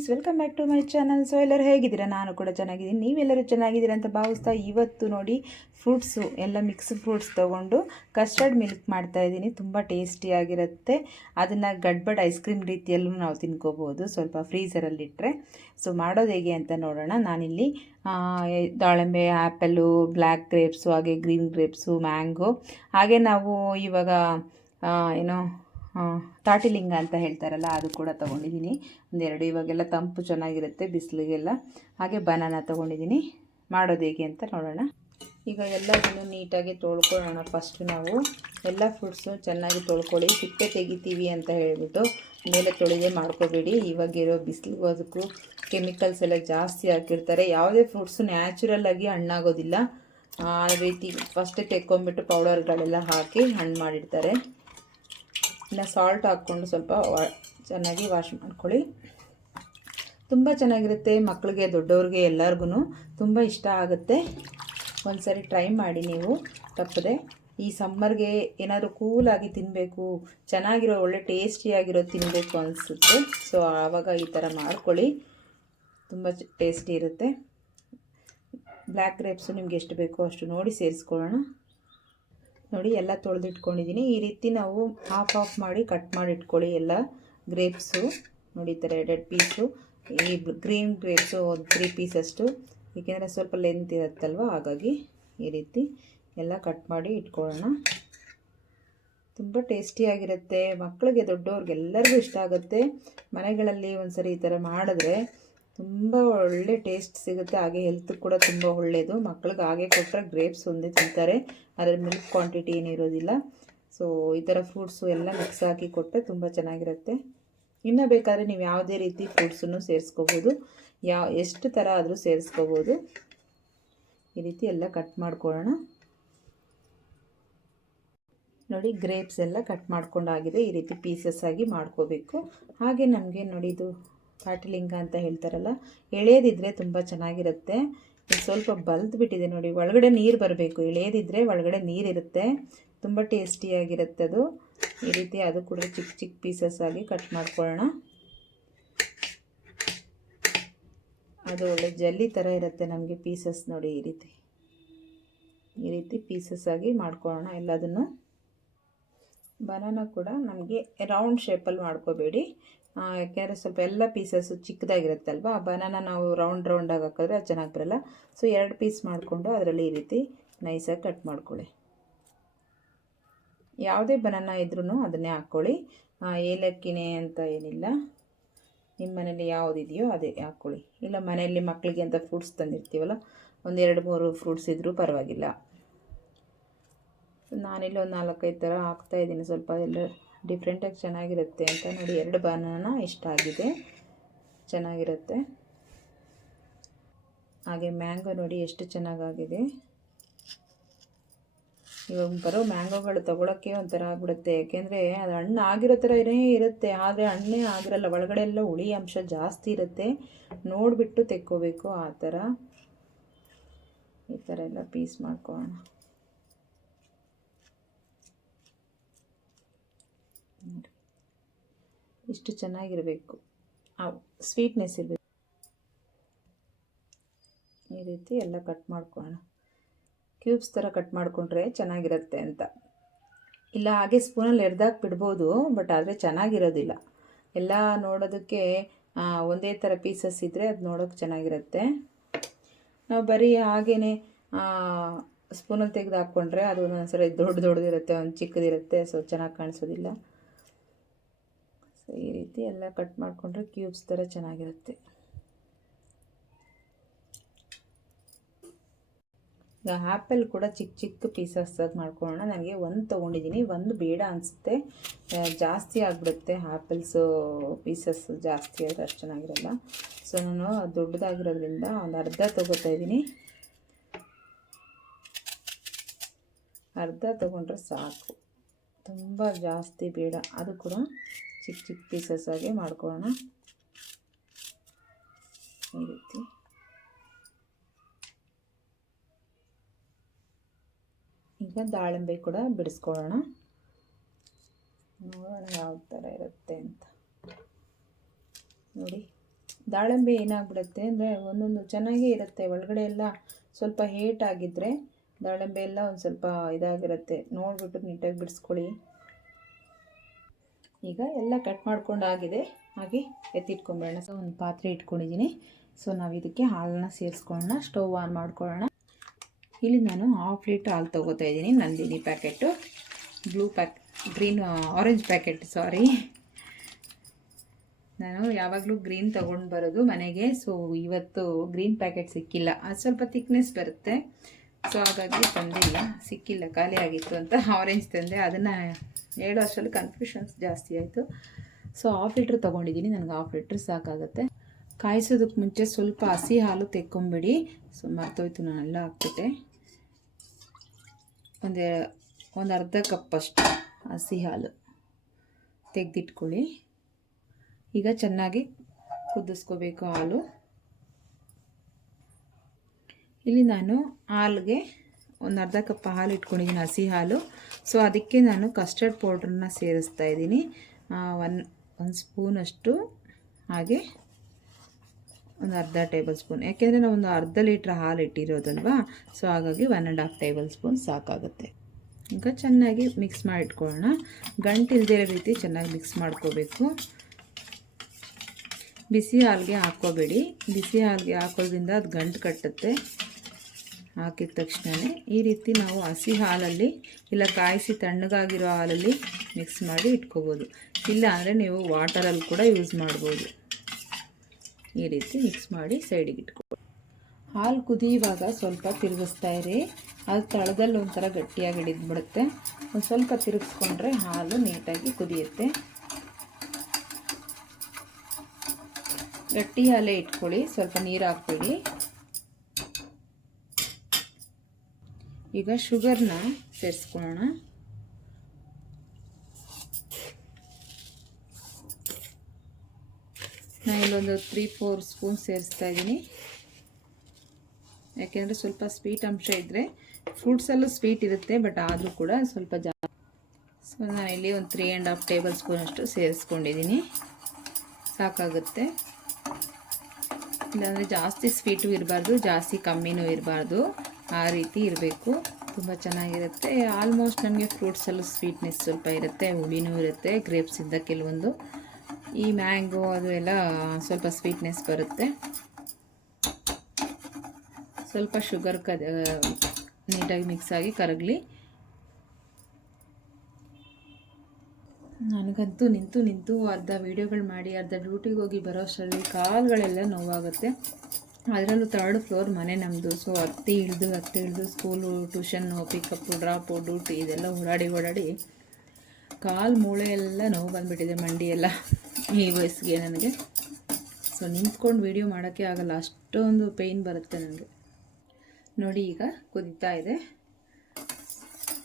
Friends welcome back to my channel so ಎಲ್ಲರೂ ಹೇಗಿದ್ದೀರಾ? ನಾನು ಕೂಡ ಚೆನ್ನಾಗಿದ್ದೀನಿ. ನೀವೆಲ್ಲರೂ ಚೆನ್ನಾಗಿದ್ದೀರಾ ಅಂತ ಭಾವಿಸ್ತಾ ಇವತ್ತು ನೋಡಿ ಫ್ರೂಟ್ಸು ಎಲ್ಲ ಮಿಕ್ಸ್ ಫ್ರೂಟ್ಸ್ ತೊಗೊಂಡು ಕಸ್ಟರ್ಡ್ ಮಿಲ್ಕ್ ಮಾಡ್ತಾ ಇದ್ದೀನಿ. ತುಂಬ ಟೇಸ್ಟಿಯಾಗಿರುತ್ತೆ ಅದನ್ನು ಗಡ್ಬಡ್ ಐಸ್ ಕ್ರೀಮ್ ರೀತಿಯಲ್ಲೂ ನಾವು ತಿನ್ಕೋಬೋದು. ಸ್ವಲ್ಪ ಫ್ರೀಸರಲ್ಲಿಟ್ಟರೆ ಸೊ ಮಾಡೋದು ಹೇಗೆ ಅಂತ ನೋಡೋಣ. ನಾನಿಲ್ಲಿ ದಾಳಿಂಬೆ ಆ್ಯಪಲ್ಲು ಬ್ಲ್ಯಾಕ್ ಗ್ರೇಪ್ಸು ಹಾಗೆ ಗ್ರೀನ್ ಗ್ರೇಪ್ಸು ಮ್ಯಾಂಗೋ ಹಾಗೆ ನಾವು ಇವಾಗ ಏನೋ ತಾಟಿಲಿಂಗ ಅಂತ ಹೇಳ್ತಾರಲ್ಲ, ಅದು ಕೂಡ ತೊಗೊಂಡಿದ್ದೀನಿ. ಒಂದೆರಡು ಇವಾಗೆಲ್ಲ ತಂಪು ಚೆನ್ನಾಗಿರುತ್ತೆ ಬಿಸಿಲಿಗೆಲ್ಲ. ಹಾಗೆ ಬನಾನ ತೊಗೊಂಡಿದ್ದೀನಿ. ಮಾಡೋದು ಹೇಗೆ ಅಂತ ನೋಡೋಣ. ಈಗ ಎಲ್ಲದನ್ನು ನೀಟಾಗಿ ತೊಳ್ಕೊಳ್ಳೋಣ. ಫಸ್ಟು ನಾವು ಎಲ್ಲ ಫ್ರೂಟ್ಸು ಚೆನ್ನಾಗಿ ತೊಳ್ಕೊಳ್ಳಿ. ಸಿಪ್ಪೆ ತೆಗಿತೀವಿ ಅಂತ ಹೇಳಿಬಿಟ್ಟು ಮೇಲೆ ತೊಳೆದೆ ಮಾಡ್ಕೋಬೇಡಿ. ಇವಾಗಿರೋ ಬಿಸಿಲಿಗೂ ಅದಕ್ಕೂ ಕೆಮಿಕಲ್ಸ್ ಎಲ್ಲ ಜಾಸ್ತಿ ಹಾಕಿರ್ತಾರೆ. ಯಾವುದೇ ಫ್ರೂಟ್ಸು ನ್ಯಾಚುರಲ್ಲಾಗಿ ಹಣ್ಣಾಗೋದಿಲ್ಲ. ಆ ರೀತಿ ಫಸ್ಟೇ ತೆಕ್ಕೊಂಬಿಟ್ಟು ಪೌಡರ್ಗಳೆಲ್ಲ ಹಾಕಿ ಹಣ್ಣು ಮಾಡಿರ್ತಾರೆ ಇನ್ನು ಸಾಲ್ಟ್ ಹಾಕ್ಕೊಂಡು ಸ್ವಲ್ಪ ಚೆನ್ನಾಗಿ ವಾಶ್ ಮಾಡ್ಕೊಳ್ಳಿ. ತುಂಬ ಚೆನ್ನಾಗಿರುತ್ತೆ ಮಕ್ಕಳಿಗೆ ದೊಡ್ಡವ್ರಿಗೆ ಎಲ್ಲರಿಗೂ ತುಂಬ ಇಷ್ಟ ಆಗುತ್ತೆ. ಒಂದು ಸರಿ ಟ್ರೈ ಮಾಡಿ ನೀವು, ತಪ್ಪದೆ. ಈ ಸಮ್ಮರ್ಗೆ ಏನಾದರೂ ಕೂಲಾಗಿ ತಿನ್ನಬೇಕು ಚೆನ್ನಾಗಿರೋ ಒಳ್ಳೆ ಟೇಸ್ಟಿಯಾಗಿರೋ ತಿನ್ನಬೇಕು ಅನಿಸುತ್ತೆ. ಸೊ ಆವಾಗ ಈ ಥರ ಮಾಡ್ಕೊಳ್ಳಿ. ತುಂಬ ಟೇಸ್ಟಿ ಇರುತ್ತೆ. ಬ್ಲ್ಯಾಕ್ ಗ್ರೇಪ್ಸು ನಿಮ್ಗೆ ಎಷ್ಟು ಬೇಕೋ ಅಷ್ಟು ನೋಡಿ ಸೇರಿಸ್ಕೊಳ್ಳೋಣ. ನೋಡಿ ಎಲ್ಲ ತೊಳೆದಿಟ್ಕೊಂಡಿದ್ದೀನಿ. ಈ ರೀತಿ ನಾವು ಹಾಫ್ ಆಫ್ ಮಾಡಿ ಕಟ್ ಮಾಡಿ ಇಟ್ಕೊಳ್ಳಿ ಎಲ್ಲ ಗ್ರೇಪ್ಸು ನೋಡಿ ಈ ಥರ ಎರಡೆರಡು ಪೀಸು ಈ ಗ್ರೀನ್ ಗ್ರೇಪ್ಸು ಒಂದು ತ್ರೀ ಪೀಸಷ್ಟು ಏಕೆಂದರೆ ಸ್ವಲ್ಪ ಲೆಂತ್ ಇರುತ್ತಲ್ವ? ಹಾಗಾಗಿ ಈ ರೀತಿ ಎಲ್ಲ ಕಟ್ ಮಾಡಿ ಇಟ್ಕೊಳ್ಳೋಣ. ತುಂಬ ಟೇಸ್ಟಿಯಾಗಿರುತ್ತೆ ಮಕ್ಕಳಿಗೆ ದೊಡ್ಡವ್ರಿಗೆ ಎಲ್ಲರಿಗೂ ಇಷ್ಟ ಆಗುತ್ತೆ. ಮನೆಗಳಲ್ಲಿ ಒಂದು ಸರಿ ಈ ಥರ ಮಾಡಿದ್ರೆ ತುಂಬ ಒಳ್ಳೆ ಟೇಸ್ಟ್ ಸಿಗುತ್ತೆ. ಹಾಗೆ ಹೆಲ್ತ್ ಕೂಡ ತುಂಬ ಒಳ್ಳೆಯದು ಮಕ್ಳಿಗೆ ಹಾಗೆ ಕೊಟ್ಟರೆ ಗ್ರೇಪ್ಸ್ ಒಂದೇ ತಿಂತಾರೆ. ಅದರ ಮಿಲ್ಕ್ ಕ್ವಾಂಟಿಟಿ ಏನಿರೋದಿಲ್ಲ ಸೊ ಈ ಥರ ಫ್ರೂಟ್ಸು ಎಲ್ಲ ಮಿಕ್ಸ್ ಹಾಕಿ ಕೊಟ್ಟರೆ ತುಂಬ ಚೆನ್ನಾಗಿರುತ್ತೆ. ಇನ್ನು ಬೇಕಾದರೆ ನೀವು ಯಾವುದೇ ರೀತಿ ಫ್ರೂಟ್ಸನ್ನು ಸೇರಿಸ್ಕೋಬೋದು. ಯಾವ, ಎಷ್ಟು ಥರ ಆದರೂ ಸೇರಿಸ್ಕೋಬೋದು. ಈ ರೀತಿ ಎಲ್ಲ ಕಟ್ ಮಾಡ್ಕೊಳ್ಳೋಣ. ನೋಡಿ ಗ್ರೇಪ್ಸ್ ಎಲ್ಲ ಕಟ್ ಮಾಡ್ಕೊಂಡಾಗಿದೆ. ಈ ರೀತಿ ಪೀಸಸ್ ಆಗಿ ಮಾಡ್ಕೋಬೇಕು. ಹಾಗೆ ನಮಗೆ, ನೋಡಿ ಇದು ಪಾಟಿಲಿಂಗ ಅಂತ ಹೇಳ್ತಾರಲ್ಲ ಎಳೆಯದಿದ್ದರೆ ತುಂಬ ಚೆನ್ನಾಗಿರುತ್ತೆ. ಸ್ವಲ್ಪ ಬಲ್ದು ಬಿಟ್ಟಿದೆ ನೋಡಿ, ಒಳಗಡೆ ನೀರು ಬರಬೇಕು. ಎಳೆಯದಿದ್ದರೆ ಒಳಗಡೆ ನೀರಿರುತ್ತೆ ತುಂಬ ಟೇಸ್ಟಿಯಾಗಿರುತ್ತೆ ಅದು. ಈ ರೀತಿ ಅದು ಕೂಡ ಚಿಕ್ಕ ಚಿಕ್ಕ ಪೀಸಸ್ ಆಗಿ ಕಟ್ ಮಾಡ್ಕೊಳ್ಳೋಣ. ಅದು ಒಳ್ಳೆ ಜಲ್ಲಿ ಥರ ಇರುತ್ತೆ ನಮಗೆ ಪೀಸಸ್ ನೋಡಿ ಈ ರೀತಿ. ಈ ರೀತಿ ಪೀಸಸ್ ಆಗಿ ಮಾಡ್ಕೊಳ್ಳೋಣ ಎಲ್ಲದನ್ನು. ಬನಾನ ಕೂಡ ನಮಗೆ ರೌಂಡ್ ಶೇಪಲ್ಲಿ ಮಾಡ್ಕೋಬೇಡಿ. ಯಾಕೆಂದರೆ ಸ್ವಲ್ಪ ಎಲ್ಲ ಪೀಸಸ್ಸು ಚಿಕ್ಕದಾಗಿರುತ್ತಲ್ವ, ಆ ಬನಾನ ನಾವು ರೌಂಡ್ ರೌಂಡಾಗಿ ಹಾಕಿದ್ರೆ ಅದು ಚೆನ್ನಾಗಿ ಬರಲ್ಲ. ಸೊ ಎರಡು ಪೀಸ್ ಮಾಡಿಕೊಂಡು ಅದರಲ್ಲಿ ಈ ರೀತಿ ನೈಸಾಗಿ ಕಟ್ ಮಾಡ್ಕೊಳ್ಳಿ. ಯಾವುದೇ ಬನಾನ ಇದ್ರೂ ಅದನ್ನೇ ಹಾಕ್ಕೊಳ್ಳಿ ಏಲಕ್ಕಿನೇ ಅಂತ ಏನಿಲ್ಲ. ನಿಮ್ಮ ಮನೇಲಿ ಯಾವುದಿದೆಯೋ ಅದೇ ಹಾಕ್ಕೊಳ್ಳಿ ಇಲ್ಲ ಮನೆಯಲ್ಲಿ ಮಕ್ಕಳಿಗೆ ಅಂತ ಫ್ರೂಟ್ಸ್ ತಂದಿರ್ತೀವಲ್ಲ, ಒಂದು ಎರಡು ಮೂರು ಫ್ರೂಟ್ಸ್ ಇದ್ದರೂ ಪರವಾಗಿಲ್ಲ. ನಾನಿಲ್ಲಿ ಒಂದು ನಾಲ್ಕೈದು ಥರ ಹಾಕ್ತಾಯಿದ್ದೀನಿ ಸ್ವಲ್ಪ ಎಲ್ಲ ಡಿಫ್ರೆಂಟಾಗಿ ಚೆನ್ನಾಗಿರುತ್ತೆ ಅಂತ ನೋಡಿ ಎರಡು ಬನಾನ ಇಷ್ಟ ಆಗಿದೆ. ಚೆನ್ನಾಗಿರುತ್ತೆ. ಹಾಗೆ ಮ್ಯಾಂಗೋ ನೋಡಿ ಎಷ್ಟು ಚೆನ್ನಾಗಾಗಿದೆ. ಇವಾಗ ಬರೋ ಮ್ಯಾಂಗೋಗಳು ತೊಗೊಳಕ್ಕೆ ಒಂಥರ ಆಗ್ಬಿಡುತ್ತೆ. ಯಾಕೆಂದರೆ ಅದು ಹಣ್ಣು ಆಗಿರೋ ಥರ ಏನೇ ಇರುತ್ತೆ. ಆದರೆ ಹಣ್ಣೇ ಆಗಿರಲ್ಲ. ಒಳಗಡೆ ಎಲ್ಲ ಹುಳಿ ಅಂಶ ಜಾಸ್ತಿ ಇರುತ್ತೆ. ನೋಡಿಬಿಟ್ಟು ತೆಕ್ಕೋಬೇಕು ಆ ಥರ. ಈ ಥರ ಎಲ್ಲ ಪೀಸ್ ಮಾಡ್ಕೊಳ್ಳೋಣ. ಇಷ್ಟು ಚೆನ್ನಾಗಿರಬೇಕು. ಆ ಸ್ವೀಟ್ನೆಸ್ ಇರಬೇಕು. ಈ ರೀತಿ ಎಲ್ಲ ಕಟ್ ಮಾಡ್ಕೊಳ್ಳೋಣ. ಕ್ಯೂಬ್ಸ್ ಥರ ಕಟ್ ಮಾಡಿಕೊಂಡ್ರೆ ಚೆನ್ನಾಗಿರುತ್ತೆ ಅಂತ. ಇಲ್ಲ, ಹಾಗೆ ಸ್ಪೂನಲ್ಲಿ ಎಡ್ದಾಕಿ ಬಿಡ್ಬೋದು ಬಟ್ ಆದರೆ ಚೆನ್ನಾಗಿರೋದಿಲ್ಲ. ಎಲ್ಲ ನೋಡೋದಕ್ಕೆ ಒಂದೇ ಥರ ಪೀಸಸ್ ಇದ್ದರೆ ಅದು ನೋಡೋಕೆ ಚೆನ್ನಾಗಿರುತ್ತೆ. ನಾವು ಬರೀ ಹಾಗೇ ಸ್ಪೂನಲ್ಲಿ ತೆಗೆದು ಹಾಕ್ಕೊಂಡ್ರೆ ಅದು ಒಂದೊಂದು ಸರಿ ದೊಡ್ಡ ದೊಡ್ಡದಿರುತ್ತೆ ಒಂದು ಚಿಕ್ಕದಿರುತ್ತೆ ಸೊ ಚೆನ್ನಾಗಿ ಕಾಣಿಸೋದಿಲ್ಲ. ರೀತಿ ಎಲ್ಲ ಕಟ್ ಮಾಡಿಕೊಂಡ್ರೆ ಕ್ಯೂಬ್ಸ್ ಥರ ಚೆನ್ನಾಗಿರುತ್ತೆ. ಆ್ಯಪಲ್ ಕೂಡ ಚಿಕ್ಕ ಚಿಕ್ಕ ಪೀಸಸ್ಸಾಗಿ ಮಾಡ್ಕೊಳ್ಳೋಣ. ನನಗೆ ಒಂದು ತೊಗೊಂಡಿದ್ದೀನಿ. ಒಂದು ಬೇಡ ಅನಿಸುತ್ತೆ. ಜಾಸ್ತಿ ಆಗಿಬಿಡುತ್ತೆ. ಆ್ಯಪಲ್ಸು ಪೀಸಸ್ ಜಾಸ್ತಿ ಆದರೆ ಅಷ್ಟು ಚೆನ್ನಾಗಿರಲ್ಲ. ಸೊ, ನಾನು ದೊಡ್ಡದಾಗಿರೋದ್ರಿಂದ ಒಂದು ಅರ್ಧ ತೊಗೋತಾ ಇದ್ದೀನಿ. ಅರ್ಧ ತೊಗೊಂಡ್ರೆ ಸಾಕು. ತುಂಬ ಜಾಸ್ತಿ ಬೇಡ. ಅದು ಕೂಡ ಚಿಕ್ಕ ಚಿಕ್ಕ ಪೀಸಸ್ ಆಗಿ ಮಾಡ್ಕೊಳ್ಳೋಣ. ಈ ರೀತಿ. ಈಗ ದಾಳಿಂಬೆ ಕೂಡ ಬಿಡಿಸ್ಕೊಳ್ಳೋಣ. ನೋಡೋಣ ಯಾವ ಥರ ಇರುತ್ತೆ ಅಂತ. ನೋಡಿ, ದಾಳಿಂಬೆ ಏನಾಗ್ಬಿಡುತ್ತೆ ಅಂದರೆ ಒಂದೊಂದು ಚೆನ್ನಾಗೇ ಇರುತ್ತೆ. ಒಳಗಡೆ ಎಲ್ಲ ಸ್ವಲ್ಪ ಹೇಟ್ ಆಗಿದ್ದರೆ ದಾಳಿಂಬೆ ಎಲ್ಲ ಒಂದು ಸ್ವಲ್ಪ ಇದಾಗಿರುತ್ತೆ. ನೋಡಿಬಿಟ್ಟು ನೀಟಾಗಿ ಬಿಡಿಸ್ಕೊಳ್ಳಿ. ಈಗ ಎಲ್ಲ ಕಟ್ ಮಾಡ್ಕೊಂಡಾಗಿದೆ. ಹಾಗೆ ಎತ್ತಿಟ್ಕೊಂಡ್ಬಿಡೋಣ ಸೊ ಒಂದು ಪಾತ್ರೆ ಇಟ್ಕೊಂಡಿದ್ದೀನಿ. ಸೊ ನಾವು ಇದಕ್ಕೆ ಹಾಲನ್ನ ಸೇರಿಸ್ಕೊಳ್ಳೋಣ. ಸ್ಟವ್ ಆನ್ ಮಾಡ್ಕೊಳ್ಳೋಣ. ಇಲ್ಲಿ ನಾನು ಹಾಫ್ ಲೀಟ್ರ್ ಹಾಲು ತೊಗೋತಾ ಇದ್ದೀನಿ. Nandini packet blue pack green orange packet sorry ನಾನು ಯಾವಾಗಲೂ ಗ್ರೀನ್ ತೊಗೊಂಡು ಬರೋದು ಮನೆಗೆ. ಸೊ ಇವತ್ತು ಗ್ರೀನ್ ಪ್ಯಾಕೆಟ್ ಸಿಕ್ಕಿಲ್ಲ. ಅದು ಸ್ವಲ್ಪ ತಿಕ್ನೆಸ್ ಬರುತ್ತೆ. ಸೊ ಹಾಗಾಗಿ ತಂದಿಲ್ಲ ಸಿಕ್ಕಿಲ್ಲ, ಖಾಲಿ ಆಗಿತ್ತು ಅಂತ ಆರೆಂಜ್ ತಂದೆ. ಅದನ್ನು ಹೇಳೋ ಅಷ್ಟರಲ್ಲಿ ಕನ್ಫ್ಯೂಷನ್ಸ್ ಜಾಸ್ತಿ ಆಯಿತು. ಸೊ ಹಾಫ್ ಲೀಟ್ರ್ ತೊಗೊಂಡಿದ್ದೀನಿ. ನನಗೆ ಹಾಫ್ ಲೀಟ್ರ್ ಸಾಕಾಗುತ್ತೆ. ಕಾಯಿಸೋದಕ್ಕೆ ಮುಂಚೆ ಸ್ವಲ್ಪ ಹಸಿ ಹಾಲು ತೆಕ್ಕೊಂಬಿಡಿ. ಸೊ ಮರ್ತೋಯ್ತು, ನಾನೆಲ್ಲ ಹಾಕ್ಬಿಟ್ಟೆ. ಒಂದು ಒಂದು ಅರ್ಧ ಕಪ್ಪಷ್ಟು ಹಸಿ ಹಾಲು ತೆಗೆದಿಟ್ಕೊಳ್ಳಿ. ಈಗ ಚೆನ್ನಾಗಿ ಕುದಿಸ್ಕೋಬೇಕು ಹಾಲು. ಇಲ್ಲಿ ನಾನು ಹಾಲಿಗೆ ಒಂದು ಅರ್ಧ ಕಪ್ ಹಾಲು ಇಟ್ಕೊಂಡಿದ್ದೀನಿ, ಹಸಿ ಹಾಲು. ಸೊ ಅದಕ್ಕೆ ನಾನು ಕಸ್ಟರ್ಡ್ ಪೌಡ್ರನ್ನ ಸೇರಿಸ್ತಾ ಇದ್ದೀನಿ. ಒನ್ ಒಂದು ಸ್ಪೂನಷ್ಟು ಹಾಗೆ ಒಂದು ಅರ್ಧ ಟೇಬಲ್ ಸ್ಪೂನ್ ಯಾಕೆಂದರೆ ನಾವು ಒಂದು ಅರ್ಧ ಲೀಟ್ರ್ ಹಾಲು ಇಟ್ಟಿರೋದಲ್ವಾ? ಸೊ ಹಾಗಾಗಿ one and half tablespoon ಸಾಕಾಗುತ್ತೆ. ಈಗ ಚೆನ್ನಾಗಿ ಮಿಕ್ಸ್ ಮಾಡಿ ಗಂಟು ಇರೋ ರೀತಿ ಚೆನ್ನಾಗಿ ಮಿಕ್ಸ್ ಮಾಡ್ಕೋಬೇಕು. ಬಿಸಿ ಹಾಲಿಗೆ ಹಾಕ್ಕೋಬೇಡಿ. ಬಿಸಿ ಹಾಲಿಗೆ ಹಾಕೋದ್ರಿಂದ ಅದು ಗಂಟು ಕಟ್ಟುತ್ತೆ. ಹಾಕಿದ ತಕ್ಷಣವೇ ಈ ರೀತಿ ನಾವು ಹಸಿ ಹಾಲಲ್ಲಿ ಇಲ್ಲ ಕಾಯಿಸಿ ತಣ್ಣಗಾಗಿರೋ ಹಾಲಲ್ಲಿ ಮಿಕ್ಸ್ ಮಾಡಿ ಇಟ್ಕೋಬೋದು. ಇಲ್ಲ ಅಂದರೆ ನೀವು ವಾಟರಲ್ಲಿ ಕೂಡ ಯೂಸ್ ಮಾಡ್ಬೋದು. ಈ ರೀತಿ ಮಿಕ್ಸ್ ಮಾಡಿ ಸೈಡಿಗೆ ಇಟ್ಕೋಬೋದು ಹಾಲು ಕುದಿಯುವಾಗ ಸ್ವಲ್ಪ ತಿರುಗಿಸ್ತಾ ಇರಿ. ಅದು ತಳದಲ್ಲಿ ಒಂಥರ ಗಟ್ಟಿಯಾಗಿ ಹಿಡಿದ್ಬಿಡುತ್ತೆ. ಒಂದು ಸ್ವಲ್ಪ ತಿರುಗಿಸ್ಕೊಂಡ್ರೆ ಹಾಲು ನೀಟಾಗಿ ಕುದಿಯುತ್ತೆ. ಗಟ್ಟಿ ಹಾಲೇ ಇಟ್ಕೊಳ್ಳಿ. ಸ್ವಲ್ಪ ನೀರು ಹಾಕ್ಬೇಡಿ. ಈಗ ಶುಗರ್ನ ಸೇರಿಸ್ಕೊಳ್ಳೋಣ. ನಾನು ಇಲ್ಲೊಂದು ತ್ರೀ ಫೋರ್ ಸ್ಪೂನ್ ಸೇರಿಸ್ತಾ ಇದ್ದೀನಿ. ಯಾಕೆಂದರೆ ಸ್ವಲ್ಪ ಸ್ವೀಟ್ ಅಂಶ ಇದ್ದರೆ ಫ್ರೂಟ್ಸಲ್ಲೂ ಸ್ವೀಟ್ ಇರುತ್ತೆ ಬಟ್ ಆದರೂ ಕೂಡ ಸ್ವಲ್ಪ ಜಾ ಸೊ ಇಲ್ಲಿ ಒಂದು three and half tablespoon ಅಷ್ಟು ಸೇರಿಸ್ಕೊಂಡಿದ್ದೀನಿ. ಸಾಕಾಗುತ್ತೆ. ಇಲ್ಲಾಂದರೆ ಜಾಸ್ತಿ ಸ್ವೀಟು ಇರಬಾರ್ದು, ಜಾಸ್ತಿ ಕಮ್ಮಿನೂ ಇರಬಾರ್ದು. ಆ ರೀತಿ ಇರಬೇಕು. ತುಂಬ ಚೆನ್ನಾಗಿರುತ್ತೆ. ಆಲ್ಮೋಸ್ಟ್ ನಮಗೆ ಫ್ರೂಟ್ಸಲ್ಲೂ ಸ್ವೀಟ್ನೆಸ್ ಸ್ವಲ್ಪ ಇರುತ್ತೆ. ಹುಳಿನೂ ಇರುತ್ತೆ. ಗ್ರೇಪ್ಸಿಂದ ಕೆಲವೊಂದು. ಈ ಮ್ಯಾಂಗೋ ಅದು ಎಲ್ಲ ಸ್ವಲ್ಪ ಸ್ವೀಟ್ನೆಸ್ ಬರುತ್ತೆ. ಸ್ವಲ್ಪ ಶುಗರ್ ಕ ನೀಟಾಗಿ ಮಿಕ್ಸ್ ಆಗಿ ಕರಗಲಿ. ನನಗಂತೂ ನಿಂತು ನಿಂತು ಅರ್ಧ ವೀಡಿಯೋಗಳು ಮಾಡಿ, ಅರ್ಧ ಡ್ಯೂಟಿಗೆ ಹೋಗಿ ಬರೋಷ್ಟರಲ್ಲಿ ಕಾಲುಗಳೆಲ್ಲ ನೋವಾಗುತ್ತೆ. ಅದರಲ್ಲೂ ತರ್ಡ್ ಫ್ಲೋರ್ ಮನೆ ನಮ್ಮದು ಸೊ ಹತ್ತಿ ಇಳಿದು ಹತ್ತಿ ಇಳಿದು school tuition pickup drop duty ಇದೆಲ್ಲ ಓಡಾಡಿ ಓಡಾಡಿ ಕಾಲು ಮೂಳೆ ಎಲ್ಲ ನೋವು ಬಂದುಬಿಟ್ಟಿದೆ ಮಂಡಿ ಎಲ್ಲ. ಈ ವಯಸ್ಸಿಗೆ ನನಗೆ. ಸೊ ನಿಂತ್ಕೊಂಡು ವೀಡಿಯೋ ಮಾಡೋಕ್ಕೆ ಆಗಲ್ಲ. ಅಷ್ಟೊಂದು ಪೇಯ್ನ್ ಬರುತ್ತೆ ನನಗೆ. ನೋಡಿ ಈಗ ಕುದಿತಾ ಇದೆ.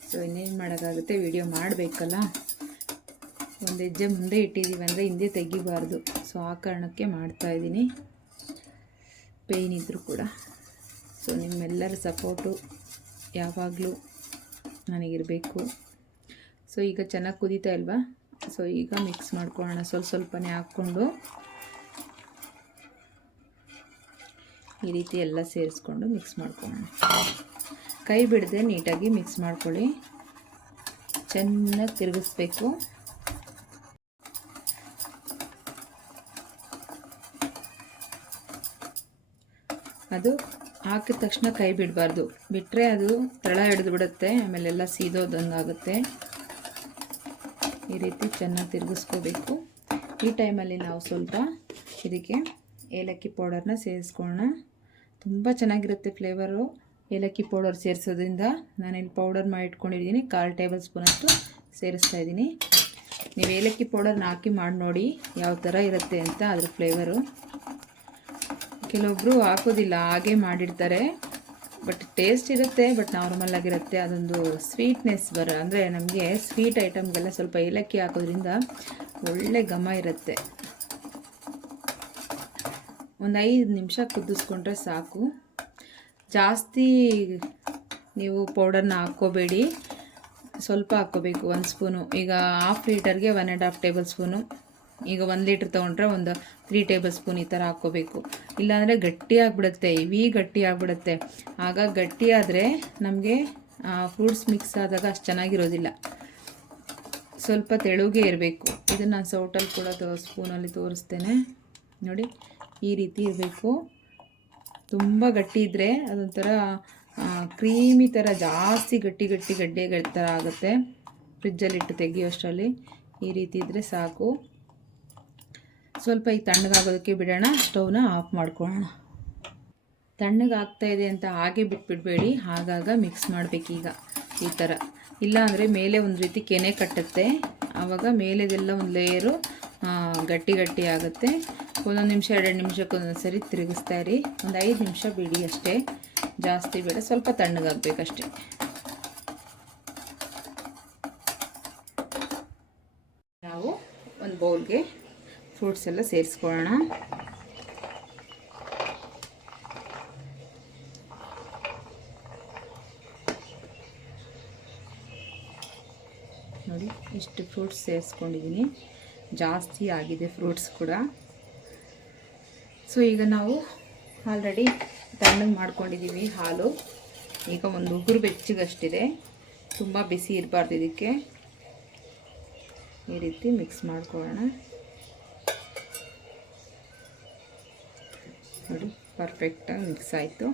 ಸೊ ಇನ್ನೇನು ಮಾಡೋಕ್ಕಾಗುತ್ತೆ? ವೀಡಿಯೋ ಮಾಡಬೇಕಲ್ಲ. ಒಂದು ಹೆಜ್ಜೆ ಮುಂದೆ ಇಟ್ಟಿದ್ದೀವಿ ಅಂದರೆ ಹಿಂದೆ ತೆಗಿಬಾರ್ದು. ಸೊ ಆ ಕಾರಣಕ್ಕೆ ಮಾಡ್ತಾಯಿದ್ದೀನಿ ಪೇಯ್ನ್ ಇದ್ದರೂ ಕೂಡ. ಸೊ ನಿಮ್ಮೆಲ್ಲರ ಸಪೋರ್ಟು ಯಾವಾಗಲೂ ನನಗಿರಬೇಕು. ಸೊ ಈಗ ಚೆನ್ನಾಗಿ ಕುದೀತಾ ಇಲ್ವಾ? ಸೊ ಈಗ ಮಿಕ್ಸ್ ಮಾಡ್ಕೊಳ್ಳೋಣ. ಸ್ವಲ್ಪ ಸ್ವಲ್ಪನೇ ಹಾಕ್ಕೊಂಡು ಈ ರೀತಿ ಎಲ್ಲ ಸೇರಿಸ್ಕೊಂಡು ಮಿಕ್ಸ್ ಮಾಡ್ಕೊಳ್ಳೋಣ. ಕೈ ಬಿಡದೆ ನೀಟಾಗಿ ಮಿಕ್ಸ್ ಮಾಡ್ಕೊಳ್ಳಿ. ಚೆನ್ನಾಗಿ ತಿರುಗಿಸ್ಬೇಕು. ಅದು ಹಾಕಿದ ತಕ್ಷಣ ಕೈ ಬಿಡಬಾರ್ದು. ಬಿಟ್ಟರೆ ಅದು ತಳ ಹಿಡಿದು ಬಿಡುತ್ತೆ ಆಮೇಲೆಲ್ಲ ಸೀದೋದಂಗಾಗುತ್ತೆ. ಈ ರೀತಿ ಚೆನ್ನಾಗಿ ತಿರುಗಿಸ್ಕೋಬೇಕು. ಈ ಟೈಮಲ್ಲಿ ನಾವು ಸ್ವಲ್ಪ ಇದಕ್ಕೆ ಏಲಕ್ಕಿ ಪೌಡರ್ನ ಸೇರಿಸ್ಕೊಳ್ಳೋಣ. ತುಂಬ ಚೆನ್ನಾಗಿರುತ್ತೆ ಫ್ಲೇವರು. ಏಲಕ್ಕಿ ಪೌಡರ್ ಸೇರಿಸೋದ್ರಿಂದ ನಾನಿಲ್ಲಿ ಪೌಡರ್ ಮಾಡಿ ಇಟ್ಕೊಂಡಿದ್ದೀನಿ ಕಾಲು ಟೇಬಲ್ ಸ್ಪೂನಷ್ಟು ಸೇರಿಸ್ತಾ ಇದ್ದೀನಿ. ನೀವು ಏಲಕ್ಕಿ ಪೌಡರ್ನ ಹಾಕಿ ಮಾಡಿ ನೋಡಿ, ಯಾವ ಥರ ಇರುತ್ತೆ ಅಂತ ಅದ್ರ ಫ್ಲೇವರು. ಕೆಲವೊಬ್ಬರು ಹಾಕೋದಿಲ್ಲ, ಹಾಗೆ ಮಾಡಿರ್ತಾರೆ. ಬಟ್ ಟೇಸ್ಟ್ ಇರುತ್ತೆ ಬಟ್ ನಾರ್ಮಲ್ ಆಗಿರುತ್ತೆ. ಅದೊಂದು ಸ್ವೀಟ್ನೆಸ್ ಬರ, ಅಂದರೆ ನಮಗೆ ಸ್ವೀಟ್ ಐಟಮ್ಗೆಲ್ಲ ಸ್ವಲ್ಪ ಏಲಕ್ಕಿ ಹಾಕೋದ್ರಿಂದ ಒಳ್ಳೆ ಘಮ ಇರುತ್ತೆ. ಒಂದು ಐದು ನಿಮಿಷ ಕುದಿಸ್ಕೊಂಡ್ರೆ ಸಾಕು. ಜಾಸ್ತಿ ನೀವು ಪೌಡರ್ನ ಹಾಕ್ಕೋಬೇಡಿ. ಸ್ವಲ್ಪ ಹಾಕ್ಕೋಬೇಕು, ಒಂದು ಸ್ಪೂನು ಈಗ ಹಾಫ್ ಲೀಟರ್ಗೆ one and half tablespoon ಈಗ ಒಂದು ಲೀಟ್ರ್ ತೊಗೊಂಡ್ರೆ ಒಂದು ತ್ರೀ ಟೇಬಲ್ ಸ್ಪೂನ್ ಈ ಥರ ಹಾಕ್ಕೋಬೇಕು. ಇಲ್ಲಾಂದರೆ ಗಟ್ಟಿ ಆಗಿಬಿಡುತ್ತೆ ಇವಿ ಗಟ್ಟಿ ಆಗಿಬಿಡುತ್ತೆ. ಆಗ ಗಟ್ಟಿ ಆದರೆ ನಮಗೆ ಫ್ರೂಟ್ಸ್ ಮಿಕ್ಸ್ ಆದಾಗ ಅಷ್ಟು ಚೆನ್ನಾಗಿರೋದಿಲ್ಲ. ಸ್ವಲ್ಪ ತೆಳುಗೆ ಇರಬೇಕು. ಇದನ್ನು ನಾನು ಸೌಟಲ್ಲಿ ಕೂಡ ತೋ ಸ್ಪೂನಲ್ಲಿ ತೋರಿಸ್ತೇನೆ. ನೋಡಿ, ಈ ರೀತಿ ಇರಬೇಕು. ತುಂಬ ಗಟ್ಟಿ ಇದ್ದರೆ ಅದೊಂಥರ ಕ್ರೀಮಿ ಥರ ಜಾಸ್ತಿ ಗಟ್ಟಿ ಗಟ್ಟಿ ಗಡ್ಡೆಗಳ ಥರ ಆಗುತ್ತೆ. ಫ್ರಿಜ್ಜಲ್ಲಿಟ್ಟು ತೆಗಿಯೋಷ್ಟರಲ್ಲಿ ಈ ರೀತಿ ಇದ್ದರೆ ಸಾಕು. ಸ್ವಲ್ಪ ಈ ತಣ್ಣಗಾಗೋದಕ್ಕೆ ಬಿಡೋಣ, ಸ್ಟೌವ್ನ ಆಫ್ ಮಾಡ್ಕೊಳ್ಳೋಣ. ತಣ್ಣಗಾಗ್ತಾ ಇದೆ ಅಂತ ಹಾಗೆ ಬಿಟ್ಬಿಡಬೇಡಿ ಆಗಾಗ ಮಿಕ್ಸ್ ಮಾಡಬೇಕೀಗ ಈ ಥರ. ಇಲ್ಲ ಅಂದರೆ ಮೇಲೆ ಒಂದು ರೀತಿ ಕೆನೆ ಕಟ್ಟುತ್ತೆ. ಆವಾಗ ಮೇಲೆದೆಲ್ಲ ಒಂದು ಲೇಯರು ಗಟ್ಟಿ ಗಟ್ಟಿ ಆಗುತ್ತೆ. ಒಂದೊಂದು ನಿಮಿಷ, ಎರಡೆರಡು ನಿಮಿಷಕ್ಕೆ ಒಂದೊಂದು ಸರಿ ತಿರುಗಿಸ್ತಾ ಇರಿ. ಒಂದು ಐದು ನಿಮಿಷ ಬಿಡಿ ಅಷ್ಟೇ. ಜಾಸ್ತಿ ಬೇಡ, ಸ್ವಲ್ಪ ತಣ್ಣಗಾಗಬೇಕಷ್ಟೇ ನಾವು ಒಂದು ಬೌಲ್ಗೆ ಫ್ರೂಟ್ಸ್ ಎಲ್ಲ ಸೇರಿಸ್ಕೊಳ್ಳೋಣ. ನೋಡಿ, ಇಷ್ಟು ಫ್ರೂಟ್ಸ್ ಸೇರಿಸ್ಕೊಂಡಿದ್ದೀನಿ ಜಾಸ್ತಿ ಆಗಿದೆ ಫ್ರೂಟ್ಸ್ ಕೂಡ. ಸೊ ಈಗ ನಾವು ಆಲ್ರೆಡಿ ತಣ್ಣಗೆ ಮಾಡ್ಕೊಂಡಿದ್ದೀವಿ ಹಾಲು. ಈಗ ಒಂದು ಉಗುರು ಬೆಚ್ಚಗಷ್ಟಿದೆ. ತುಂಬ ಬಿಸಿ ಇರಬಾರ್ದು ಇದಕ್ಕೆ. ಈ ರೀತಿ ಮಿಕ್ಸ್ ಮಾಡ್ಕೊಳ್ಳೋಣ ನೋಡಿ ಪರ್ಫೆಕ್ಟಾಗಿ ಮಿಕ್ಸ್ ಆಯಿತು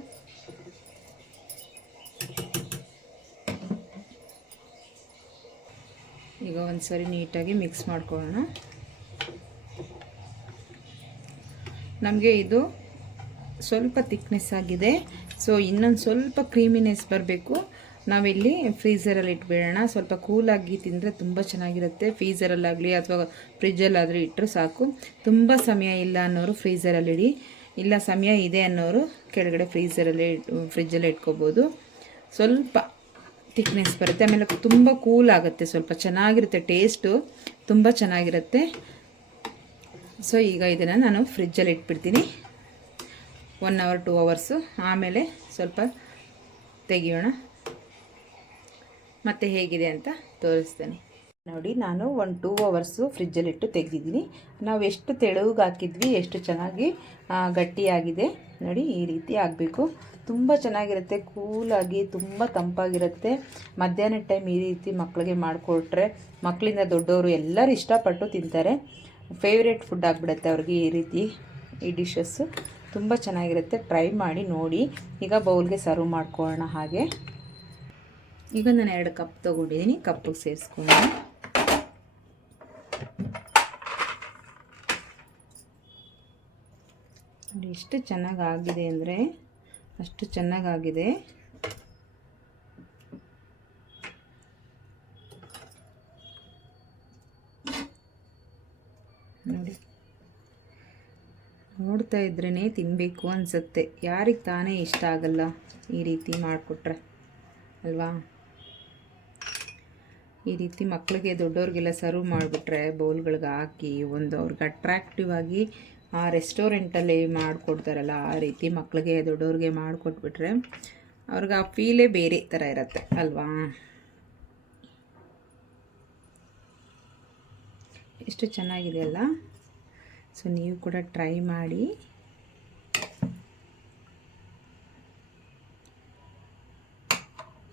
ಈಗ ಒಂದು ಸರಿ ನೀಟಾಗಿ ಮಿಕ್ಸ್ ಮಾಡ್ಕೊಳ್ಳೋಣ. ನಮಗೆ ಇದು ಸ್ವಲ್ಪ ತಿಕ್ನೆಸ್ ಆಗಿದೆ. ಸೊ ಇನ್ನೊಂದು ಸ್ವಲ್ಪ ಕ್ರೀಮಿನೆಸ್ ಬರಬೇಕು. ನಾವಿಲ್ಲಿ ಫ್ರೀಝರಲ್ಲಿ ಇಟ್ಬಿಡೋಣ. ಸ್ವಲ್ಪ ಕೂಲಾಗಿ ತಿಂದರೆ ತುಂಬ ಚೆನ್ನಾಗಿರುತ್ತೆ. ಫ್ರೀಝರಲ್ಲಾಗಲಿ ಅಥವಾ ಫ್ರಿಜ್ಜಲ್ಲಾದರೂ ಇಟ್ಟರೆ ಸಾಕು. ತುಂಬ ಸಮಯ ಇಲ್ಲ ಅನ್ನೋರು ಫ್ರೀಝರಲ್ಲಿ ಇಡಿ ಇಲ್ಲ ಸಮಯ ಇದೆ ಅನ್ನೋರು ಕೆಳಗಡೆ ಫ್ರೀಸರಲ್ಲಿ, ಫ್ರಿಜ್ಜಲ್ಲಿ ಇಟ್ಕೋಬೋದು. ಸ್ವಲ್ಪ ತಿಕ್ನೆಸ್ ಬರುತ್ತೆ. ಆಮೇಲೆ ತುಂಬ ಕೂಲ್ ಆಗುತ್ತೆ. ಸ್ವಲ್ಪ ಚೆನ್ನಾಗಿರುತ್ತೆ ಟೇಸ್ಟು ತುಂಬ ಚೆನ್ನಾಗಿರುತ್ತೆ. ಸೊ ಈಗ ಇದನ್ನು ನಾನು ಫ್ರಿಜ್ಜಲ್ಲಿ ಇಟ್ಬಿಡ್ತೀನಿ. ಒನ್ ಅವರ್ ಟೂ ಅವರ್ಸು ಆಮೇಲೆ ಸ್ವಲ್ಪ ತೆಗಿಯೋಣ. ಮತ್ತು ಹೇಗಿದೆ ಅಂತ ತೋರಿಸ್ತೇನೆ. ನೋಡಿ, ನಾನು ಒಂದು ಟೂ ಅವರ್ಸು ಫ್ರಿಜ್ಜಲ್ಲಿಟ್ಟು ತೆಗೆದಿದ್ದೀನಿ. ನಾವು ಎಷ್ಟು ತೆಳುವಿಗೆ ಹಾಕಿದ್ವಿ, ಎಷ್ಟು ಚೆನ್ನಾಗಿ ಗಟ್ಟಿಯಾಗಿದೆ. ನೋಡಿ, ಈ ರೀತಿ ಆಗಬೇಕು ತುಂಬ ಚೆನ್ನಾಗಿರುತ್ತೆ, ಕೂಲಾಗಿ, ತುಂಬ ತಂಪಾಗಿರುತ್ತೆ. ಮಧ್ಯಾಹ್ನ ಟೈಮ್ ಈ ರೀತಿ ಮಕ್ಕಳಿಗೆ ಮಾಡಿಕೊಟ್ರೆ ಮಕ್ಕಳಿಂದ ದೊಡ್ಡವರು ಎಲ್ಲರೂ ಇಷ್ಟಪಟ್ಟು ತಿಂತಾರೆ. ಫೇವ್ರೇಟ್ ಫುಡ್ ಆಗಿಬಿಡುತ್ತೆ ಅವ್ರಿಗೆ ಈ ರೀತಿ ಈ ಡಿಶಸ್ಸು ತುಂಬ ಚೆನ್ನಾಗಿರುತ್ತೆ ಟ್ರೈ ಮಾಡಿ, ನೋಡಿ. ಈಗ ಬೌಲ್ಗೆ ಸರ್ವ್ ಮಾಡ್ಕೊಳ್ಳೋಣ ಹಾಗೆ. ಈಗ ನಾನು ಎರಡು ಕಪ್ ತೊಗೊಂಡಿದ್ದೀನಿ ಕಪ್ಪಿಗೆ ಸೇರಿಸ್ಕೊಳ್ಳೋಣ. ಎಷ್ಟು ಚೆನ್ನಾಗಾಗಿದೆ ಅಂದರೆ ಅಷ್ಟು ಚೆನ್ನಾಗಾಗಿದೆ. ನೋಡಿ. ನೋಡ್ತಾ ಇದ್ರೇ ತಿನ್ನಬೇಕು ಅನಿಸುತ್ತೆ. ಯಾರಿಗೆ ತಾನೇ ಇಷ್ಟ ಆಗಲ್ಲ ಈ ರೀತಿ ಮಾಡಿಕೊಟ್ರೆ. ಅಲ್ವಾ? ಈ ರೀತಿ ಮಕ್ಕಳಿಗೆ ದೊಡ್ಡವ್ರಿಗೆಲ್ಲ ಸರ್ವ್ ಮಾಡಿಬಿಟ್ರೆ ಬೌಲ್ಗಳಿಗೆ ಹಾಕಿ ಒಂದು ಅವ್ರಿಗೆ ಅಟ್ರಾಕ್ಟಿವ್ ಆಗಿ ಆ ರೆಸ್ಟೋರೆಂಟಲ್ಲಿ ಮಾಡಿಕೊಡ್ತಾರಲ್ಲ, ಆ ರೀತಿ ಮಕ್ಕಳಿಗೆ ದೊಡ್ಡವ್ರಿಗೆ ಮಾಡಿಕೊಟ್ಬಿಟ್ರೆ ಅವ್ರಿಗೆ ಆ ಫೀಲೇ ಬೇರೆ ಥರ ಇರುತ್ತೆ, ಅಲ್ವಾ? ಎಷ್ಟು ಚೆನ್ನಾಗಿದೆ ಅಲ್ಲ? ಸೊ ನೀವು ಕೂಡ ಟ್ರೈ ಮಾಡಿ.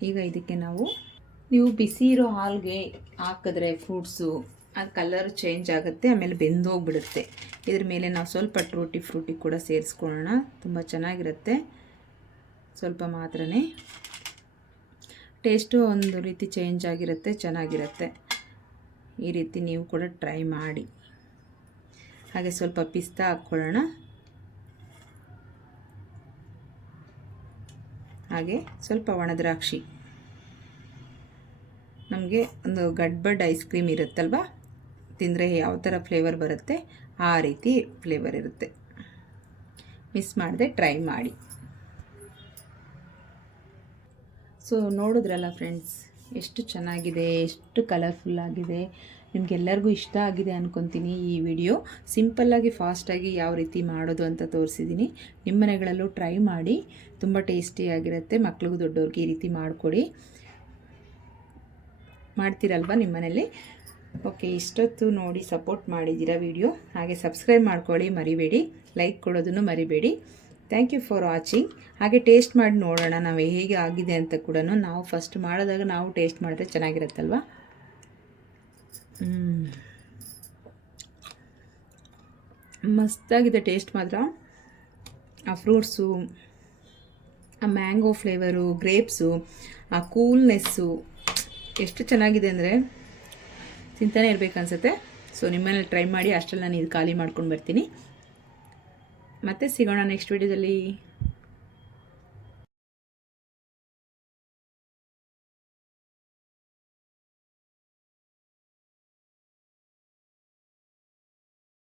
ಈಗ ಇದಕ್ಕೆ ನಾವು, ನೀವು ಬಿಸಿ ಇರೋ ಹಾಲ್ಗೆ ಹಾಕಿದ್ರೆ ಫ್ರೂಟ್ಸು ಅದು ಕಲರ್ ಚೇಂಜ್ ಆಗುತ್ತೆ, ಆಮೇಲೆ ಬೆಂದೋಗ್ಬಿಡುತ್ತೆ. ಇದ್ರ ಮೇಲೆ ನಾವು ಸ್ವಲ್ಪ ಟ್ರೂಟಿ ಫ್ರೂಟಿ ಕೂಡ ಸೇರಿಸ್ಕೊಳ್ಳೋಣ. ತುಂಬ ಚೆನ್ನಾಗಿರುತ್ತೆ. ಸ್ವಲ್ಪ ಮಾತ್ರನೇ. ಟೇಸ್ಟು ಒಂದು ರೀತಿ ಚೇಂಜ್ ಆಗಿರುತ್ತೆ, ಚೆನ್ನಾಗಿರುತ್ತೆ. ಈ ರೀತಿ ನೀವು ಕೂಡ ಟ್ರೈ ಮಾಡಿ. ಹಾಗೆ ಸ್ವಲ್ಪ ಪಿಸ್ತಾ ಹಾಕ್ಕೊಳ್ಳೋಣ. ಹಾಗೆ ಸ್ವಲ್ಪ ಒಣದ್ರಾಕ್ಷಿ ನಮಗೆ ಒಂದು ಗಡ್ಬಡ್ ಐಸ್ ಕ್ರೀಮ್ ಇರುತ್ತಲ್ವ? ತಿಂದರೆ ಯಾವ ಥರ ಫ್ಲೇವರ್ ಬರುತ್ತೆ? ಆ ರೀತಿ ಫ್ಲೇವರ್ ಇರುತ್ತೆ. ಮಿಸ್ ಮಾಡದೆ ಟ್ರೈ ಮಾಡಿ. ಸೊ ನೋಡಿದ್ರಲ್ಲ ಫ್ರೆಂಡ್ಸ್ ಎಷ್ಟು ಚೆನ್ನಾಗಿದೆ, ಎಷ್ಟು ಕಲರ್ಫುಲ್ ಆಗಿದೆ, ನಿಮಗೆಲ್ಲರಿಗೂ ಇಷ್ಟ ಆಗಿದೆ ಅಂದ್ಕೊತೀನಿ ಈ ವಿಡಿಯೋ ಸಿಂಪಲ್ಲಾಗಿ ಫಾಸ್ಟಾಗಿ ಯಾವ ರೀತಿ ಮಾಡೋದು ಅಂತ ತೋರಿಸಿದ್ದೀನಿ ನಿಮ್ಮ ಮನೆಗಳಲ್ಲೂ ಟ್ರೈ ಮಾಡಿ, ತುಂಬ ಟೇಸ್ಟಿಯಾಗಿರುತ್ತೆ ಮಕ್ಳಿಗೂ ದೊಡ್ಡವ್ರಿಗೆ ಈ ರೀತಿ ಮಾಡಿಕೊಡಿ. ಮಾಡ್ತೀರಲ್ವಾ ನಿಮ್ಮ ಮನೇಲಿ ಓಕೆ, ಇಷ್ಟೊತ್ತು ನೋಡಿ ಸಪೋರ್ಟ್ ಮಾಡಿದ್ದೀರಾ ವಿಡಿಯೋ, ಹಾಗೆ ಸಬ್ಸ್ಕ್ರೈಬ್ ಮಾಡ್ಕೊಳ್ಳಿ, ಮರಿಬೇಡಿ. ಲೈಕ್ ಕೊಡೋದನ್ನು ಮರಿಬೇಡಿ. Thank you for watching. ಹಾಗೆ ಟೇಸ್ಟ್ ಮಾಡಿ ನೋಡೋಣ, ನಾವು ಹೇಗೆ ಆಗಿದೆ ಅಂತ ಕೂಡ ನಾವು ಫಸ್ಟ್ ಮಾಡಿದಾಗ ನಾವು ಟೇಸ್ಟ್ ಮಾಡಿದ್ರೆ ಚೆನ್ನಾಗಿರುತ್ತಲ್ವ. ಮಸ್ತಾಗಿದೆ ಟೇಸ್ಟ್ ಮಾತ್ರ. ಆ ಫ್ರೂಟ್ಸು, ಆ ಮ್ಯಾಂಗೋ ಫ್ಲೇವರು, ಗ್ರೇಪ್ಸು, ಆ ಕೂಲ್ನೆಸ್ಸು, ಎಷ್ಟು ಚೆನ್ನಾಗಿದೆ ಅಂದರೆ ತಿಂತಾನೆ ಇರಬೇಕು ಅನ್ಸುತ್ತೆ ಸೊ ನಿಮ್ಮನೇಲಿ ಟ್ರೈ ಮಾಡಿ ಅಷ್ಟರಲ್ಲಿ ನಾನು ಇದು ಖಾಲಿ ಮಾಡ್ಕೊಂಡು ಬರ್ತೀನಿ. ಮತ್ತೆ ಸಿಗೋಣ ನೆಕ್ಸ್ಟ್ ವಿಡಿಯೋದಲ್ಲಿ